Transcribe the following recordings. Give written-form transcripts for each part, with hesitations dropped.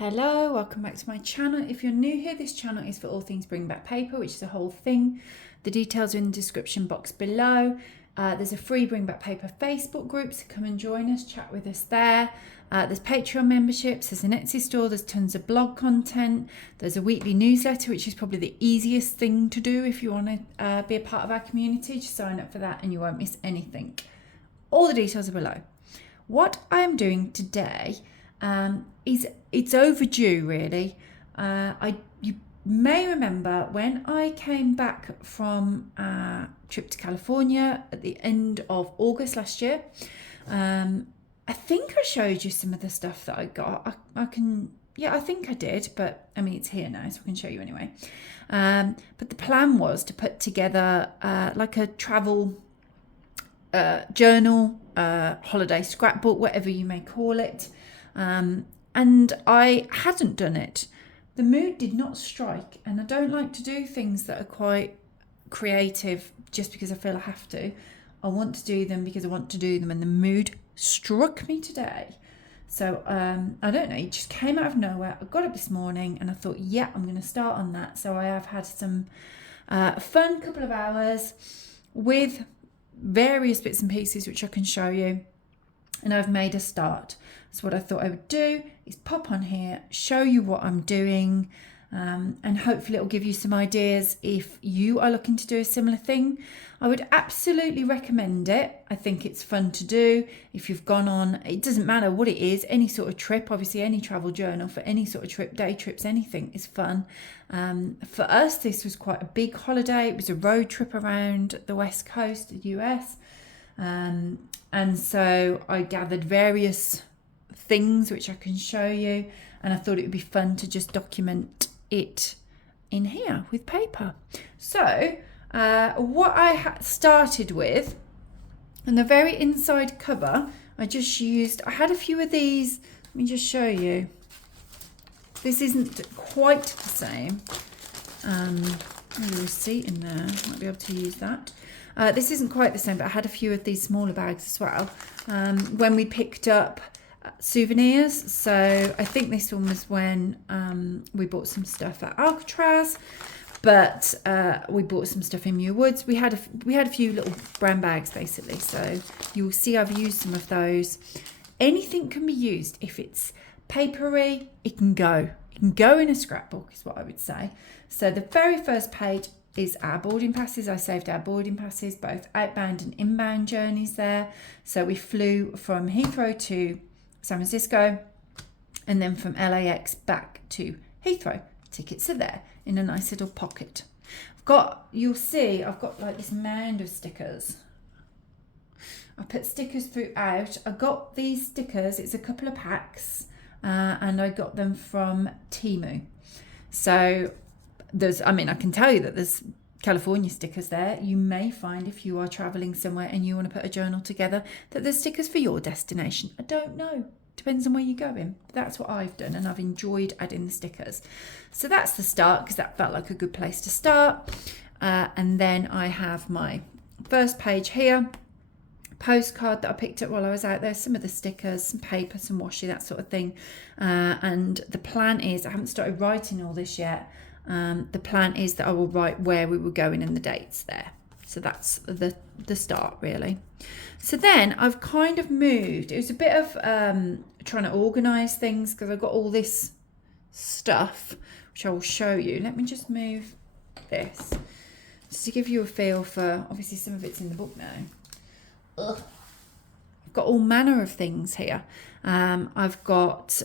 Hello, welcome back to my channel. If you're new here, this channel is for all things bring back paper, which is a whole thing. The details are in the description box below. There's a free bring back paper Facebook group, so come and join us, chat with us there. There's Patreon memberships, there's an Etsy store, there's tons of blog content, there's a weekly newsletter, which is probably the easiest thing to do if you want to be a part of our community. Just sign up for that and you won't miss anything. All the details are below. What I am doing today is it's overdue, really. You may remember when I came back from a trip to California at the end of August last year. I think I showed you some of the stuff that I got. I think I did, but I mean, it's here now, so I can show you anyway. But the plan was to put together like a travel journal, holiday scrapbook, whatever you may call it. And I hadn't done it. The mood did not strike, and I don't like to do things that are quite creative just because I feel I have to. I want to do them because I want to do them, and the mood struck me today. So I don't know, it just came out of nowhere. I got up this morning and I thought, yeah, I'm going to start on that. So I have had some fun couple of hours with various bits and pieces which I can show you, and I've made a start. So what I thought I would do is pop on here, show you what I'm doing, and hopefully it'll give you some ideas if you are looking to do a similar thing. I would absolutely recommend it. I think it's fun to do. If you've gone on, it doesn't matter what it is, any sort of trip, obviously any travel journal for any sort of trip, day trips, anything is fun. For us, this was quite a big holiday. It was a road trip around the West Coast of the US. And so I gathered various things which I can show you, and I thought it would be fun to just document it in here with paper. So what I started with, and the very inside cover, I had a few of these. Let me just show you. This isn't quite the same. There's a receipt in there, might be able to use that. This isn't quite the same, but I had a few of these smaller bags as well when we picked up souvenirs. So I think this one was when we bought some stuff at Alcatraz, but we bought some stuff in Muir Woods. We had a few little brown bags basically, so you'll see I've used some of those. Anything can be used. If it's papery, it can go in a scrapbook, is what I would say. So the very first page is our boarding passes. I saved our boarding passes, both outbound and inbound journeys there. So we flew from Heathrow to San Francisco, and then from LAX back to Heathrow. Tickets are there in a nice little pocket. You'll see I've got like this mound of stickers. I put stickers throughout. I got these stickers, it's a couple of packs, and I got them from Temu. So I can tell you that there's California stickers there. You may find if you are traveling somewhere and you want to put a journal together that there's stickers for your destination. I don't know. Depends on where you're going. But that's what I've done, and I've enjoyed adding the stickers. So that's the start, because that felt like a good place to start. And then I have my first page here. Postcard that I picked up while I was out there, some of the stickers, some paper, some washi, that sort of thing. And the plan is, I haven't started writing all this yet. The plan is that I will write where we were going and the dates there. So that's the start, really. So then I've kind of moved. It was a bit of trying to organise things, because I've got all this stuff, which I will show you. Let me just move this, just to give you a feel for, obviously some of it's in the book now. Ugh. I've got all manner of things here. I've got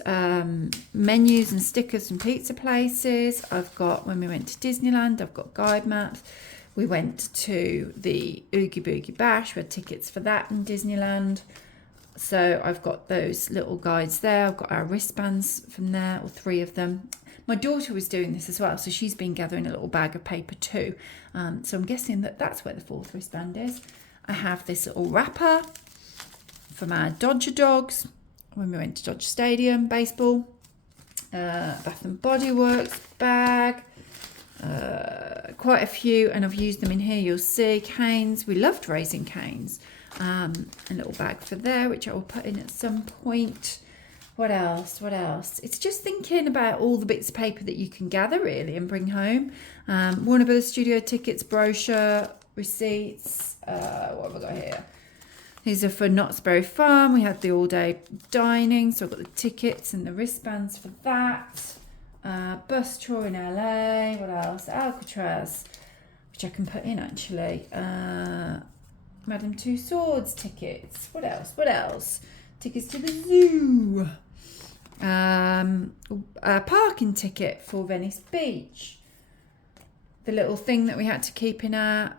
menus and stickers from pizza places. I've got when we went to Disneyland. I've got guide maps. We went to the Oogie Boogie Bash. We had tickets for that in Disneyland. So I've got those little guides there. I've got our wristbands from there, or 3 of them. My daughter was doing this as well, so she's been gathering a little bag of paper too. So I'm guessing that that's where the 4th wristband is. I have this little wrapper from our Dodger dogs when we went to Dodger Stadium, baseball. Bath and Body Works bag. Quite a few, and I've used them in here. You'll see canes. We loved raising canes. A little bag for there, which I will put in at some point. What else? What else? It's just thinking about all the bits of paper that you can gather really and bring home. Warner Brothers Studio tickets, brochure, receipts. What have I got here? These are for Knott's Berry Farm. We had the all-day dining, so I've got the tickets and the wristbands for that. Bus tour in LA. What else? Alcatraz, which I can put in actually. Madame Tussauds tickets. What else? What else? Tickets to the zoo. A parking ticket for Venice Beach. The little thing that we had to keep in our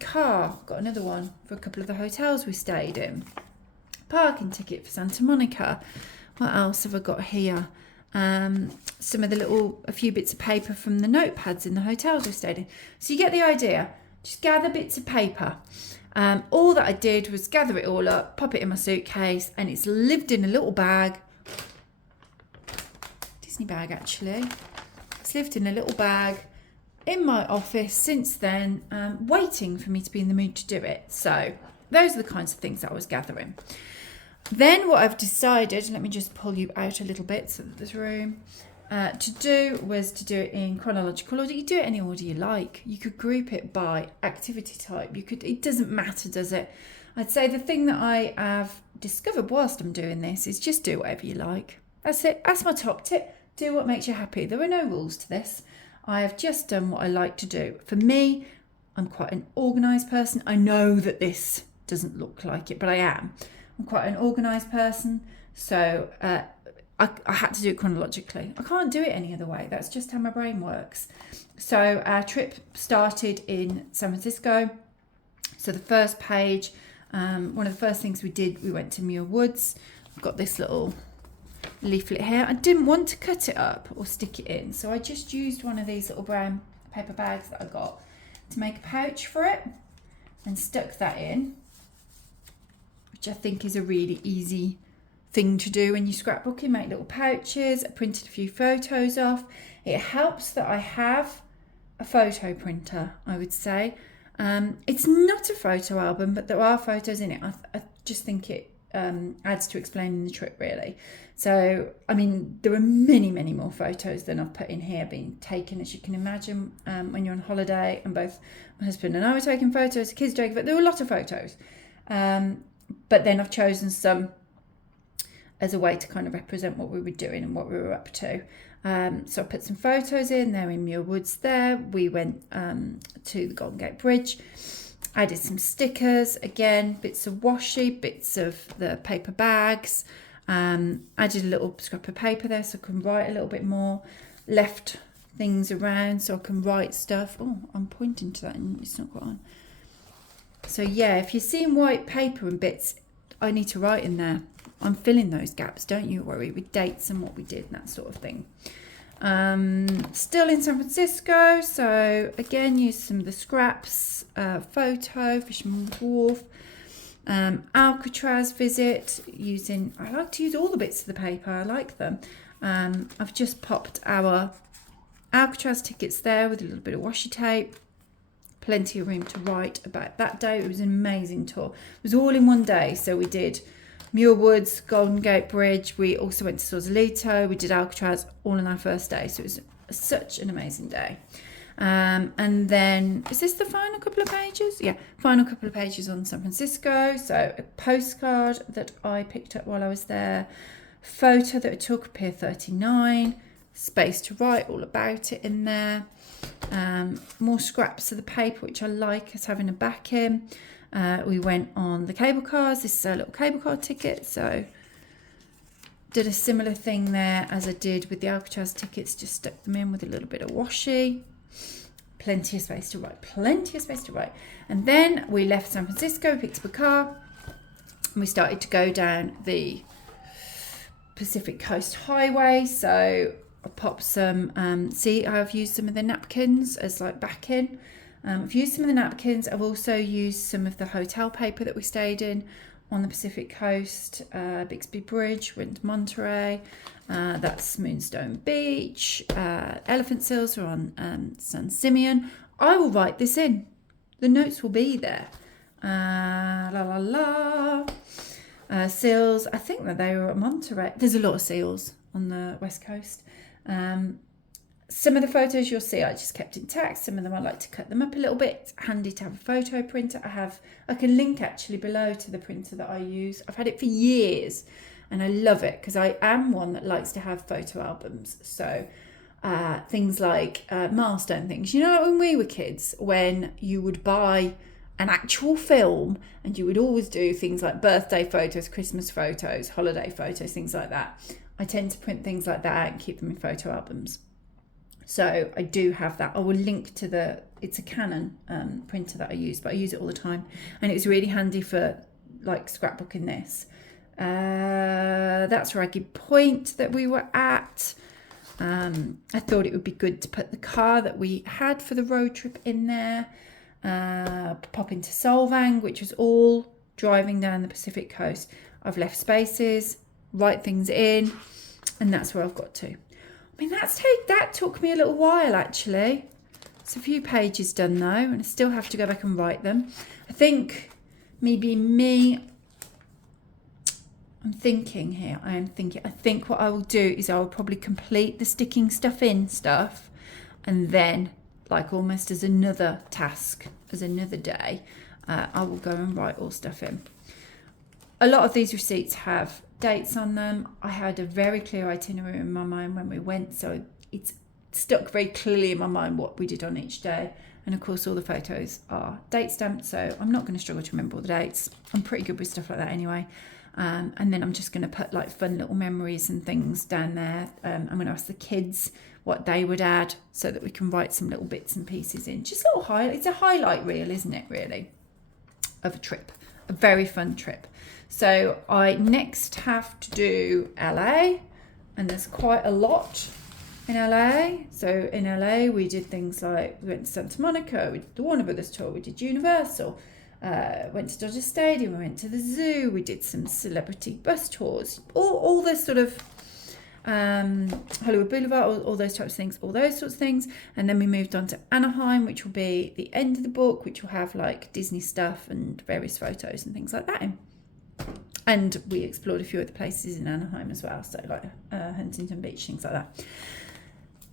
car. Got another one for a couple of the hotels we stayed in. Parking ticket for Santa Monica. What else have I got here? Some of a few bits of paper from the notepads in the hotels we stayed in. So you get the idea. Just gather bits of paper. All that I did was gather it all up, pop it in my suitcase, and it's lived in a little bag. Disney bag, actually. It's lived in a little bag in my office since then, waiting for me to be in the mood to do it. So those are the kinds of things that I was gathering. Then what I've decided, let me just pull you out a little bit so that there's room, to do it in chronological order. You do it any order you like. You could group it by activity type. It doesn't matter, does it? I'd say the thing that I have discovered whilst I'm doing this is just do whatever you like. That's it. That's my top tip. Do what makes you happy. There are no rules to this. I have just done what I like to do. For me, I'm quite an organised person. I know that this doesn't look like it, but I am. I'm quite an organised person. So I had to do it chronologically. I can't do it any other way. That's just how my brain works. So our trip started in San Francisco. So the first page, one of the first things we did, we went to Muir Woods. I've got this little leaflet here. I didn't want to cut it up or stick it in, so I just used one of these little brown paper bags that I got to make a pouch for it and stuck that in, which I think is a really easy thing to do when you scrapbooking. Make little pouches. I printed a few photos off. It helps that I have a photo printer, I would say. It's not a photo album, but there are photos in it. I just think it adds to explaining the trip, really. So, I mean, there are many, many more photos than I've put in here being taken, as you can imagine, when you're on holiday, and both my husband and I were taking photos, the kids were taking, but there were a lot of photos. But then I've chosen some as a way to kind of represent what we were doing and what we were up to. So I put some photos in there in Muir Woods there. We went to the Golden Gate Bridge. I did some stickers, again, bits of washi, bits of the paper bags. I did a little scrap of paper there so I can write a little bit more. Left things around so I can write stuff. Oh, I'm pointing to that and it's not got on. So yeah, if you're seeing white paper and bits, I need to write in there. I'm filling those gaps, don't you worry, with dates and what we did and that sort of thing. Still in San Francisco, so again use some of the scraps, photo, Fisherman's Wharf, Alcatraz visit, I like to use all the bits of the paper, I like them. I've just popped our Alcatraz tickets there with a little bit of washi tape. Plenty of room to write about that day. It was an amazing tour. It was all in one day, so we did Muir Woods, Golden Gate Bridge. We also went to Sausalito. We did Alcatraz all on our first day. So it was such an amazing day. And then, is this the final couple of pages? Yeah, final couple of pages on San Francisco. So a postcard that I picked up while I was there. Photo that I took, Pier 39. Space to write all about it in there. More scraps of the paper, which I like as having a back in. We went on the cable cars. This is a little cable car ticket. So did a similar thing there as I did with the Alcatraz tickets. Just stuck them in with a little bit of washi. Plenty of space to write. Plenty of space to write. And then we left San Francisco, picked up a car. And we started to go down the Pacific Coast Highway. So I popped some, see, I've used some of the napkins as like backing. I've used some of the napkins. I've also used some of the hotel paper that we stayed in on the Pacific Coast, Bixby Bridge, went to Monterey. That's Moonstone Beach. Elephant Seals are on San Simeon. I will write this in. The notes will be there. La la la. Seals, I think that they were at Monterey. There's a lot of seals on the West Coast. Some of the photos you'll see I just kept intact. Some of them I like to cut them up a little bit. It's handy to have a photo printer. I can link actually below to the printer that I use. I've had it for years and I love it because I am one that likes to have photo albums. So things like milestone things. You know, when we were kids, when you would buy an actual film and you would always do things like birthday photos, Christmas photos, holiday photos, things like that. I tend to print things like that and keep them in photo albums. So I do have that. I will link to it's a Canon printer that I use, but I use it all the time. And it's really handy for like scrapbooking this. That's Ragged Point that we were at. I thought it would be good to put the car that we had for the road trip in there. Pop into Solvang, which was all driving down the Pacific coast. I've left spaces, write things in, and that's where I've got to. I mean, that took me a little while, actually. It's a few pages done, though, and I still have to go back and write them. I think, I'm thinking here. I think what I will do is I will probably complete the sticking stuff in stuff, and then, like almost as another task, as another day, I will go and write all stuff in. A lot of these receipts have dates on them. I had a very clear itinerary in my mind when we went, so it's stuck very clearly in my mind what we did on each day. And of course all the photos are date stamped, so I'm not going to struggle to remember all the dates. I'm pretty good with stuff like that anyway. And then I'm just going to put like fun little memories and things down there. I'm going to ask the kids what they would add so that we can write some little bits and pieces in. Just little highlight. It's a highlight reel, isn't it, really, of a trip. A very fun trip. So I next have to do LA, and there's quite a lot in LA. So in LA we did things like we went to Santa Monica, we did the Warner Brothers tour, we did Universal, went to Dodger Stadium, we went to the zoo, we did some celebrity bus tours, all this sort of Hollywood Boulevard, all those types of things, all those sorts of things. And then we moved on to Anaheim, which will be the end of the book, which will have like Disney stuff and various photos and things like that in. And we explored a few other places in Anaheim as well, so like Huntington Beach, things like that.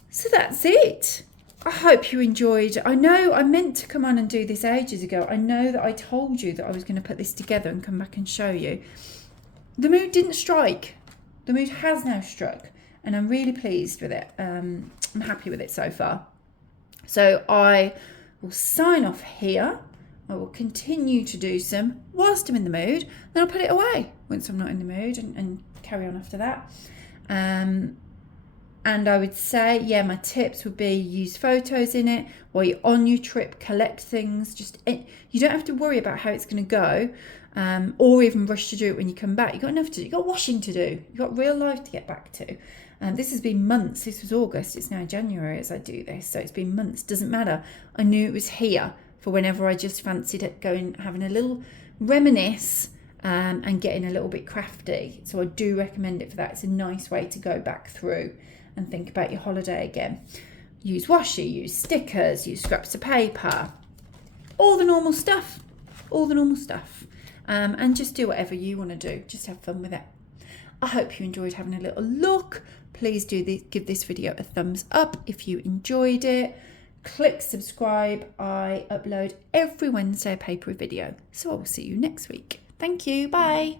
So that's it. I hope you enjoyed. I know I meant to come on and do this ages ago. I know that I told you that I was going to put this together and come back and show you. The mood didn't strike. The mood has now struck, and I'm really pleased with it. I'm happy with it so far. So I will sign off here. I will continue to do some whilst I'm in the mood. Then I'll put it away once I'm not in the mood and carry on after that. And I would say, yeah, my tips would be use photos in it while you're on your trip, collect things. You don't have to worry about how it's going to go, or even rush to do it when you come back. You've got enough to do. You've got washing to do. You've got real life to get back to. This has been months. This was August. It's now January as I do this. So it's been months. Doesn't matter. I knew it was here for whenever I just fancied it going, having a little reminisce and getting a little bit crafty. So I do recommend it for that. It's a nice way to go back through and think about your holiday again. Use washi, use stickers, use scraps of paper, all the normal stuff, and just do whatever you want to do. Just have fun with it. I hope you enjoyed having a little look. Please do give this video a thumbs up if you enjoyed it. Click subscribe. I upload every Wednesday a paper video. So I will see you next week. Thank you. Bye.